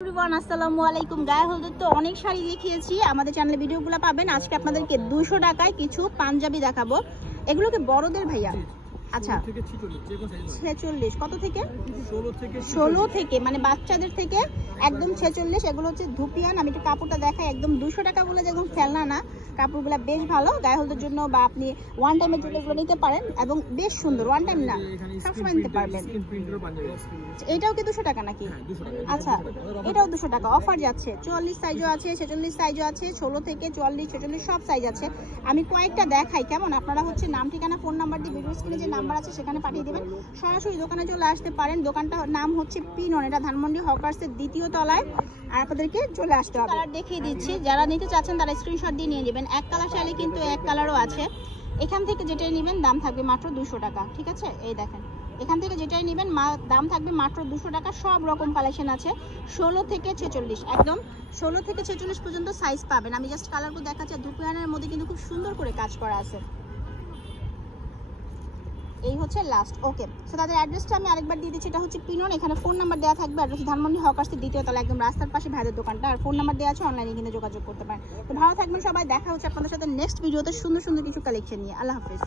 Everyone আসসালামু আলাইকুম। গায়ে হলুদের তো অনেক শাড়ি দেখিয়েছি, আমাদের চ্যানেলে ভিডিওগুলো পাবেন। আজকে আপনাদেরকে 200 টাকায় কিছু পাঞ্জাবি দেখাবো। এগুলো কি বড়দের ভাইয়া? আচ্ছা 46 কত থেকে? 16 থেকে, মানে বাচ্চাদের থেকে একদম 46। এগুলো হচ্ছে ধুপিয়ান। আমি একটু কাপড়টা দেখাই। একদম 200 টাকা বলে যে একদম ফেলনা না, কাপড়গুলো বেশ ভালো গায়ে হলুদের জন্য, বা আপনি ওয়ান টাইমের জন্য এগুলো নিতে পারেন এবং বেশ সুন্দর। ওয়ান টাইম না, সবসময় নিতে পারবেন। এটাও কি 200 টাকা নাকি? আচ্ছা এটাও 200 টাকা, অফার যাচ্ছে। 44 সাইজও আছে, 46 সাইজও আছে, 16 থেকে 44 46 সব সাইজ আছে। আমি কয়েকটা দেখাই কেমন। আপনারা হচ্ছে নাম ঠিকানা ফোন নাম্বার দিয়ে ভিডিও স্ক্রিনে যে নাম্বার আছে সেখানে পাঠিয়ে দেবেন। সরাসরি দোকানে চলে আসতে পারেন। দোকানটার নাম হচ্ছে পিনন, এটা ধানমন্ডি হকার্সের দ্বিতীয় তলায়। আর আপনাদেরকে চলে আসতে হবে। কালার দেখিয়ে দিচ্ছি, যারা নিতে চাচ্ছেন তারা স্ক্রিনশট দিয়ে নিয়ে নেবেন। এক কালার চাইলে কিন্তু এক কালারও আছে। এখান থেকে যেটাই নেবেন দাম থাকবে মাত্র 200 টাকা, ঠিক আছে? এই দেখেন, এখান থেকে যেটাই নেবেন দাম থাকবে মাত্র 200 টাকা। সব রকম কালেকশন আছে 16 থেকে 46, একদম 16 থেকে 46 পর্যন্ত সাইজ পাবেন। আমি জাস্ট কালারগুলো দেখাচ্ছি। ধুপিয়ানের মধ্যে কিন্তু খুব সুন্দর করে কাজ করা আছে। এই হচ্ছে লাস্ট। ওকে, সো তাদের অ্যাড্রেসটা আমি আরেকবার দিয়ে দিচ্ছি। এটা হচ্ছে পিনন, এখানে ফোন নাম্বার দেওয়া থাকবে। অ্যাড্রেস ধানমন্ডি হকার্সের দ্বিতীয় তলা, একদম রাস্তার পাশে ভাইদের দোকানটা। আর ফোন নাম্বার দেওয়া আছে, অনলাইনে কিনে যোগাযোগ করতে পারেন। তো ভালো থাকবেন সবাই, দেখা হচ্ছে আপনাদের সাথে নেক্সট ভিডিওতে সুন্দর সুন্দর কিছু কালেকশন নিয়ে। আল্লাহ হাফেজ।